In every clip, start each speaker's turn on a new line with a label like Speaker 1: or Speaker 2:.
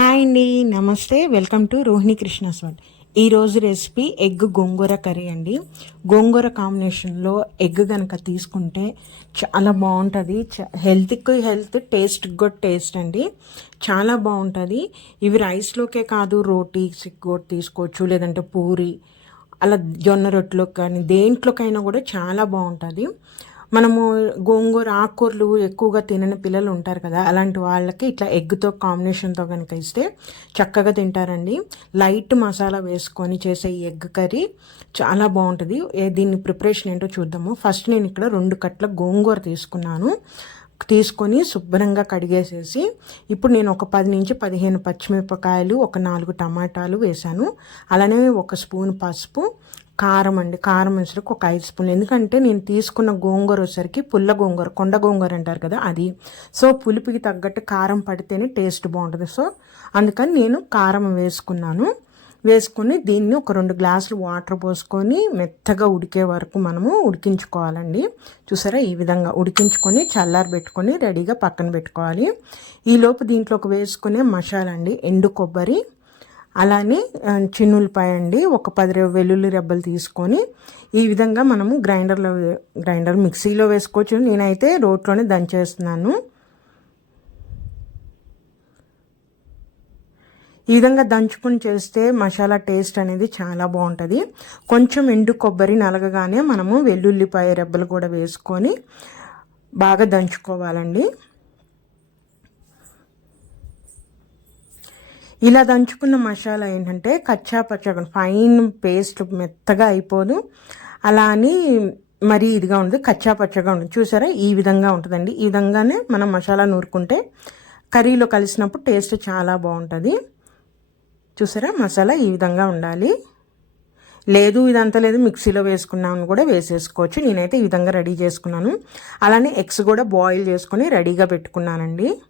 Speaker 1: Hi అండి నమస్తే. Welcome to Rohini Krishna స్వాట్ ఈరోజు రెసిపీ ఎగ్ గోంగూర కర్రీ అండి. గోంగూర కాంబినేషన్లో ఎగ్ కనుక తీసుకుంటే చాలా బాగుంటుంది. హెల్త్కి హెల్త్ టేస్ట్కి కూడా టేస్ట్ అండి. చాలా బాగుంటుంది. ఇవి రైస్లోకే కాదు రోటీస్కి కూడా తీసుకోవచ్చు లేదంటే పూరి అలా జొన్న రొట్టెలోకి కానీ దేంట్లోకైనా కూడా చాలా బాగుంటుంది. మనము గోంగూర ఆకుకూరలు ఎక్కువగా తినని పిల్లలు ఉంటారు కదా అలాంటి వాళ్ళకి ఇట్లా ఎగ్తో కాంబినేషన్తో కనుక ఇస్తే చక్కగా తింటారండి. లైట్ మసాలా వేసుకొని చేసే ఈ ఎగ్ కర్రీ చాలా బాగుంటుంది. ఏ- దీని ప్రిపరేషన్ ఏంటో చూద్దాము. ఫస్ట్ నేను ఇక్కడ రెండు కట్ల గోంగూర తీసుకున్నాను. తీసుకొని శుభ్రంగా కడిగేసేసి ఇప్పుడు నేను ఒక పది నుంచి పదిహేను పచ్చిమిరపకాయలు ఒక నాలుగు టమాటాలు వేశాను. అలానే ఒక స్పూన్ పసుపు కారం అండి. కారం వేసరికి ఒక ఐదు స్పూన్లు. ఎందుకంటే నేను తీసుకున్న గోంగూర వచ్చేసరికి పుల్ల గోంగూర కొండ గోంగూర అంటారు కదా అది. సో పులిపికి తగ్గట్టు కారం పడితేనే టేస్ట్ బాగుంటుంది. సో అందుకని నేను కారం వేసుకున్నాను. వేసుకొని దీన్ని ఒక రెండు గ్లాసులు వాటర్ పోసుకొని మెత్తగా ఉడికే వరకు మనము ఉడికించుకోవాలండి. చూసారా? ఈ విధంగా ఉడికించుకొని చల్లారి పెట్టుకొని రెడీగా పక్కన పెట్టుకోవాలి. ఈలోపు దీంట్లోకి వేసుకునే మసాలా అండి. ఎండు కొబ్బరి అలానే చిన్నులపాయ అండి ఒక పది వెల్లుల్లి రెబ్బలు తీసుకొని ఈ విధంగా మనము గ్రైండర్లో గ్రైండర్ మిక్సీలో వేసుకోవచ్చు. నేనైతే రోట్లోనే దంచేస్తున్నాను. ఈ విధంగా దంచుకుని చేస్తే మసాలా టేస్ట్ అనేది చాలా బాగుంటుంది. కొంచెం ఎండు కొబ్బరి నలగగానే మనము వెల్లుల్లిపాయ రెబ్బలు కూడా వేసుకొని బాగా దంచుకోవాలండి. ఇలా దంచుకున్న మసాలా ఏంటంటే కచ్చా పచ్చగా ఫైన్ పేస్ట్ మెత్తగా అయిపోదు. అలా అని మరీ ఇదిగా ఉంటుంది కచ్చా పచ్చగా ఉంటుంది చూసారా? ఈ విధంగా ఉంటుందండి. ఈ విధంగానే మనం మసాలా నూరుకుంటే కర్రీలో కలిసినప్పుడు టేస్ట్ చాలా బాగుంటుంది. చూసారా? మసాలా ఈ విధంగా ఉండాలి. లేదు ఇదంతా లేదు. మిక్సీలో వేసుకున్నాను కూడా వేసేసుకోవచ్చు. నేనైతే ఈ విధంగా రెడీ చేసుకున్నాను. అలానే ఎగ్స్ కూడా బాయిల్ చేసుకొని రెడీగా పెట్టుకున్నానండి.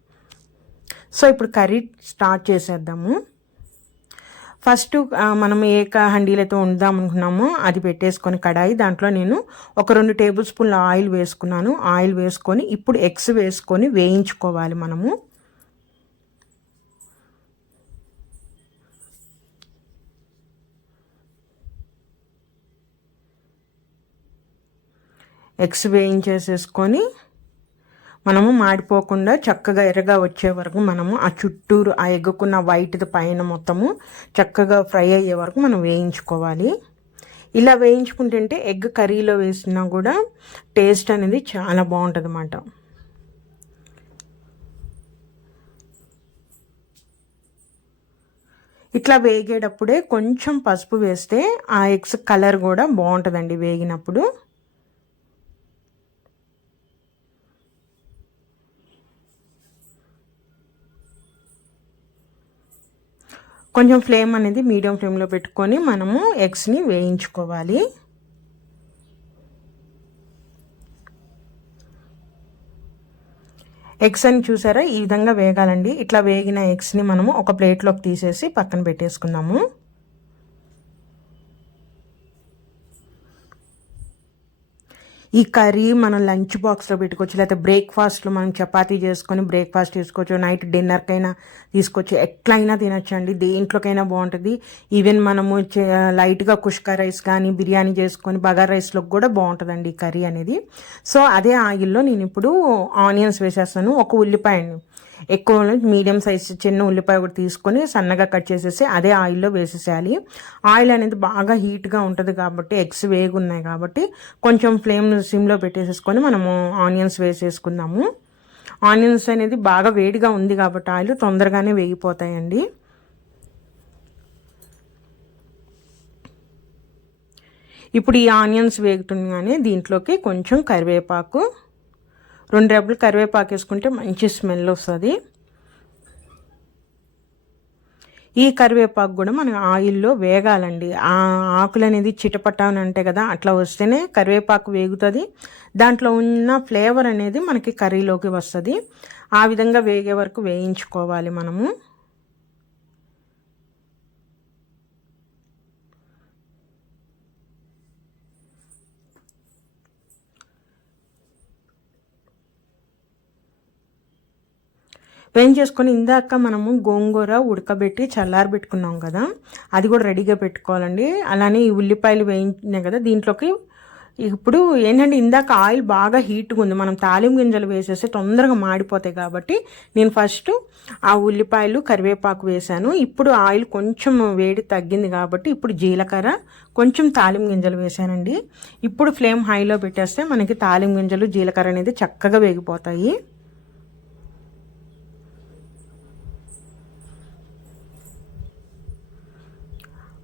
Speaker 1: సో ఇప్పుడు కర్రీ స్టార్ట్ చేసేద్దాము. ఫస్ట్ మనం ఏ క- హండీలతో వండుదాం అనుకున్నామో అది పెట్టేసుకొని కడాయి దాంట్లో నేను ఒక రెండు టేబుల్ స్పూన్ల ఆయిల్ వేసుకున్నాను. ఆయిల్ వేసుకొని ఇప్పుడు ఎగ్స్ వేసుకొని వేయించుకోవాలి మనము. ఎగ్స్ వేయించేసేసుకొని మనము మాడిపోకుండా చక్కగా ఎర్రగా వచ్చే వరకు మనము ఆ చుట్టూరు ఆ ఎగ్గుకున్న వైట్ది పైన మొత్తము చక్కగా ఫ్రై అయ్యే వరకు మనం వేయించుకోవాలి. ఇలా వేయించుకుంటుంటే ఎగ్ కర్రీలో వేసినా కూడా టేస్ట్ అనేది చాలా బాగుంటుంది అన్నమాట ఇట్లా వేగేటప్పుడే కొంచెం పసుపు వేస్తే ఆ ఎగ్స్ కలర్ కూడా బాగుంటుందండి వేగినప్పుడు. కొంచెం ఫ్లేమ్ అనేది మీడియం ఫ్లేమ్లో పెట్టుకొని మనము ఎగ్స్ని వేయించుకోవాలి. ఎగ్స్ అని చూసారా? ఈ విధంగా వేగాలండి. ఇట్లా వేగిన ఎగ్స్ని మనము ఒక ప్లేట్లోకి తీసేసి పక్కన పెట్టేసుకుందాము. ఈ కర్రీ మనం లంచ్ బాక్స్లో పెట్టుకోవచ్చు లేకపోతే బ్రేక్ఫాస్ట్లో మనం చపాతీ చేసుకొని బ్రేక్ఫాస్ట్ తీసుకోవచ్చు నైట్ డిన్నర్కైనా తీసుకోవచ్చు ఎట్లయినా తినచ్చు అండి దేంట్లోకైనా బాగుంటుంది. ఈవెన్ మనము చే- లైట్గా కుష్కా రైస్ కానీ బిర్యానీ చేసుకొని బగార్ రైస్లోకి కూడా బాగుంటుందండి ఈ కర్రీ అనేది. సో అదే ఆయిల్లో నేను ఇప్పుడు ఆనియన్స్ వేసేస్తాను. ఒక ఉల్లిపాయ అండి. ఎక్కువ మీడియం సైజ్ చిన్న ఉల్లిపాయ కూడా తీసుకొని సన్నగా కట్ చేసేసి అదే ఆయిల్లో వేసేసేయాలి. ఆయిల్ అనేది బాగా హీట్గా ఉంటుంది కాబట్టి ఎగ్స్ వేగున్నాయి కాబట్టి కొంచెం ఫ్లేమ్ సిమ్లో పెట్టేసేసుకొని మనము ఆనియన్స్ వేసేసుకుందాము. ఆనియన్స్ అనేది బాగా వేడిగా ఉంది కాబట్టి ఆయిల్ తొందరగానే వేగిపోతాయండి. ఇప్పుడు ఈ ఆనియన్స్ వేగుతుండగానే దీంట్లోకి కొంచెం కరివేపాకు రెండు రెబ్బలు కరివేపాకు వేసుకుంటే మంచి స్మెల్ వస్తుంది. ఈ కరివేపాకు కూడా మనం ఆయిల్లో వేగాలండి. ఆ ఆకులు అనేది చిటపట అని అంటే కదా అట్లా వస్తేనే కరివేపాకు వేగుతుంది. దాంట్లో ఉన్న ఫ్లేవర్ అనేది మనకి కర్రీలోకి వస్తుంది. ఆ విధంగా వేగే వరకు వేయించుకోవాలి మనము. వేయించేసుకొని ఇందాక మనము గోంగూర ఉడకబెట్టి చల్లారబెట్టుకున్నాం కదా అది కూడా రెడీగా పెట్టుకోవాలండి. అలానే ఈ ఉల్లిపాయలు వేయించినాయి కదా దీంట్లోకి ఇప్పుడు ఏంటంటే ఇందాక ఆయిల్ బాగా హీట్గా ఉంది. మనం తాలిం గింజలు వేసేస్తే తొందరగా మాడిపోతాయి కాబట్టి నేను ఫస్ట్ ఆ ఉల్లిపాయలు కరివేపాకు వేశాను. ఇప్పుడు ఆయిల్ కొంచెం వేడి తగ్గింది కాబట్టి ఇప్పుడు జీలకర్ర కొంచెం తాలిం గింజలు వేసానండి ఇప్పుడు ఫ్లేమ్ హైలో పెట్టేస్తే మనకి తాలిం గింజలు జీలకర్ర అనేది చక్కగా వేగిపోతాయి.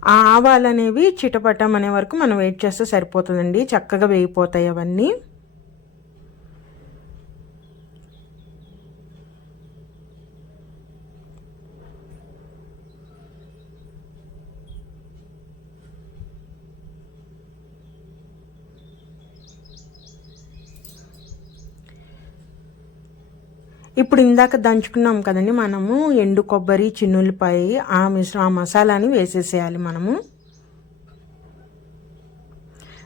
Speaker 1: ఆ ఆవాలు అనేవి చిటపటం అనే వరకు మనం వెయిట్ చేస్తే సరిపోతుందండి. చక్కగా వేగిపోతాయి అవన్నీ. ఇప్పుడు ఇందాక దంచుకున్నాం కదండి మనము ఎండు కొబ్బరి చిన్నులపై ఆ మిశ్ర ఆ మసాలాని వేసేసేయాలి మనము.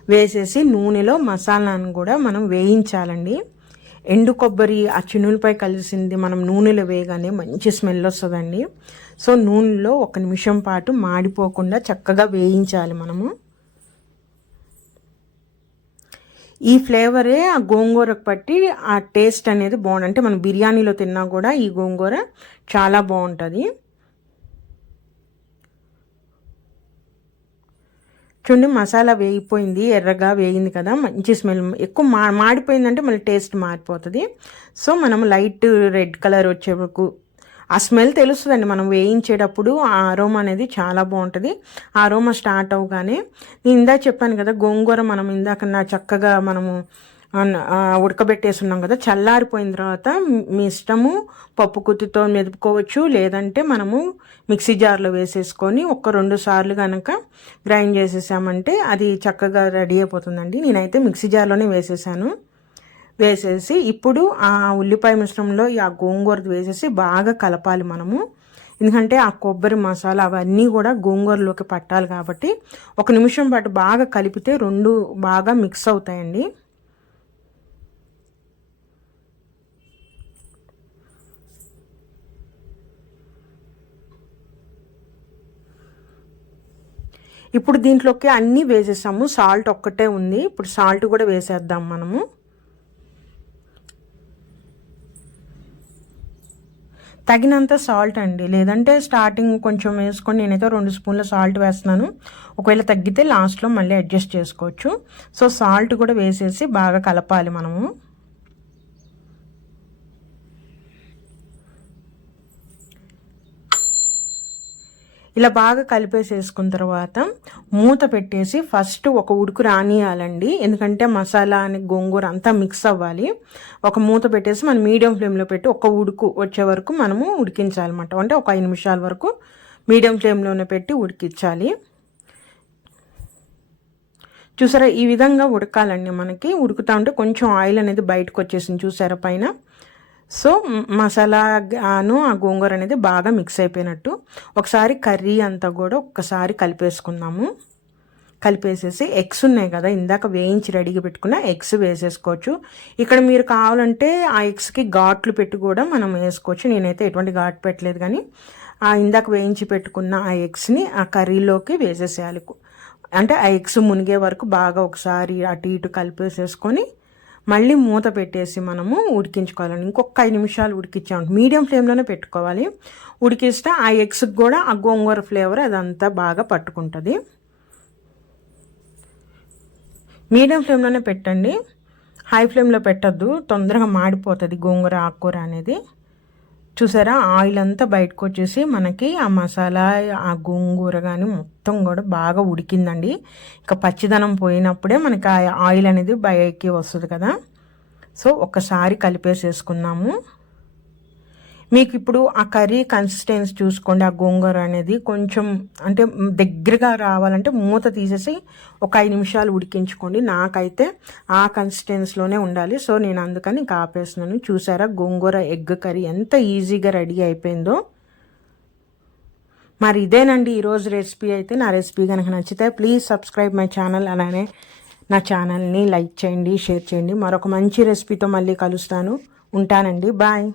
Speaker 1: వేసేసి నూనెలో మసాలాను కూడా మనం వేయించాలండి. ఎండు కొబ్బరి ఆ చిన్నులపై కలిసింది మనం నూనెలో వేయగానే మంచి స్మెల్ వస్తుందండి. సో నూనెలో ఒక నిమిషం పాటు మాడిపోకుండా చక్కగా వేయించాలి మనము. ఈ ఫ్లేవరే ఆ గోంగూరకు పట్టి ఆ టేస్ట్ అనేది బాగుంది అంటే మనం బిర్యానీలో తిన్నా కూడా ఈ గోంగూర చాలా బాగుంటుంది. చూడండి మసాలా వేగిపోయింది ఎర్రగా వేగింది కదా మంచి స్మెల్. ఎక్కువ మా మాడిపోయిందంటే మళ్ళీ టేస్ట్ మారిపోతుంది. సో మనం లైట్ రెడ్ కలర్ వచ్చే వరకు ఆ స్మెల్ తెలుస్తుందండి. మనం వేయించేటప్పుడు ఆ అరోమా అనేది చాలా బాగుంటుంది. ఆ అరోమా స్టార్ట్ అవగానే నేను ఇందాక చెప్పాను కదా గోంగూర మనం ఇందాక చక్కగా మనము ఉడకబెట్టేస్తున్నాం కదా చల్లారిపోయిన తర్వాత మీ ఇష్టము పప్పు కుత్తితో మెదుపుకోవచ్చు. లేదంటే మనము మిక్సీ జార్లో వేసేసుకొని ఒక రెండు సార్లు కనుక గ్రైండ్ చేసేసామంటే అది చక్కగా రెడీ అయిపోతుందండి. నేనైతే మిక్సీ జార్లోనే వేసేసాను. వేసేసి ఇప్పుడు ఆ ఉల్లిపాయ మిశ్రమంలో ఆ గోంగూర వేసేసి బాగా కలపాలి మనము. ఎందుకంటే ఆ కొబ్బరి మసాలా అవన్నీ కూడా గోంగూరలోకి పట్టాలి కాబట్టి ఒక నిమిషం పాటు బాగా కలిపితే రెండు బాగా మిక్స్ అవుతాయండి. ఇప్పుడు దీంట్లోకి అన్నీ వేసేసాము. సాల్ట్ ఒక్కటే ఉంది. ఇప్పుడు సాల్ట్ కూడా వేసేద్దాం మనము. తగినంత సాల్ట్ అండి. లేదంటే స్టార్టింగ్ కొంచెం వేసుకొని నేనైతే రెండు స్పూన్ల సాల్ట్ వేస్తున్నాను. ఒకవేళ తగ్గితే లాస్ట్లో మళ్ళీ అడ్జస్ట్ చేసుకోవచ్చు. సో సాల్ట్ కూడా వేసేసి బాగా కలపాలి మనము. ఇలా బాగా కలిపేసేసుకున్న తర్వాత మూత పెట్టేసి ఫస్ట్ ఒక ఉడుకు రానియాలండి. ఎందుకంటే మసాలా అని గోంగూర అంతా మిక్స్ అవ్వాలి. ఒక మూత పెట్టేసి మనం మీడియం ఫ్లేమ్లో పెట్టి ఒక ఉడుకు వచ్చే వరకు మనము ఉడికించాలన్నమాట. అంటే ఒక ఐదు నిమిషాల వరకు మీడియం ఫ్లేమ్లోనే పెట్టి ఉడికించాలి. చూసారా? ఈ విధంగా ఉడకాలండి మనకి. ఉడుకుతా ఉంటే కొంచెం ఆయిల్ అనేది బయటకు వచ్చేసింది చూసారా పైన? సో మసాలాను ఆ గోంగూర అనేది బాగా మిక్స్ అయిపోయినట్టు ఒకసారి కర్రీ అంతా కూడా ఒక్కసారి కలిపేసుకుందాము. కలిపేసేసి ఎగ్స్ ఉన్నాయి కదా ఇందాక వేయించి రెడీగా పెట్టుకున్న ఎగ్స్ వేసేసుకోవచ్చు. ఇక్కడ మీరు కావాలంటే ఆ ఎగ్స్కి ఘాట్లు పెట్టి కూడా మనం వేసుకోవచ్చు. నేనైతే ఎటువంటి ఘాట్ పెట్టలేదు కానీ ఆ ఇందాక వేయించి పెట్టుకున్న ఆ ఎగ్స్ని ఆ కర్రీలోకి వేసేసేయాలి. అంటే ఆ ఎగ్స్ మునిగే వరకు బాగా ఒకసారి అటు ఇటు కలిపేసేసుకొని మళ్ళీ మూత పెట్టేసి మనము ఉడికించుకోవాలండి. ఇంకొక ఐదు నిమిషాలు ఉడికించాము మీడియం ఫ్లేమ్లోనే పెట్టుకోవాలి. ఉడికిస్తే ఆ ఎగ్స్కి కూడా ఆ గోంగూర ఫ్లేవర్ అదంతా బాగా పట్టుకుంటుంది. మీడియం ఫ్లేమ్లోనే పెట్టండి. హై ఫ్లేమ్లో పెట్టద్దు. తొందరగా మాడిపోతుంది గోంగూర ఆకుకూర అనేది. చూసారా? ఆయిల్ అంతా బయటకు వచ్చేసి మనకి ఆ మసాలా ఆ గోంగూర కానీ మొత్తం కూడా బాగా ఉడికిందండి. ఇంకా పచ్చిదనం పోయినప్పుడే మనకి ఆ ఆయిల్ అనేది బయటికి వస్తుంది కదా. సో ఒకసారి కలిపేసేసుకున్నాము మీకు ఇప్పుడు ఆ కర్రీ కన్సిస్టెన్సీ చూసుకోండి ఆ గోంగూర అనేది కొంచెం అంటే దగ్గరగా రావాలంటే మూత తీసేసి ఒక ఐదు నిమిషాలు ఉడికించుకోండి. నాకైతే ఆ కన్సిస్టెన్స్లోనే ఉండాలి. సో నేను అందుకని కాపేస్తున్నాను చూసారా గోంగూర ఎగ్ కర్రీ ఎంత ఈజీగా రెడీ అయిపోయిందో. మరి ఇదేనండి ఈరోజు రెసిపీ. అయితే నా రెసిపీ కనుక నచ్చితే ప్లీజ్ సబ్స్క్రైబ్ మై ఛానల్ అలానే నా ఛానల్ని లైక్ చేయండి షేర్ చేయండి. మరొక మంచి రెసిపీతో మళ్ళీ కలుస్తాను. ఉంటానండి. బాయ్.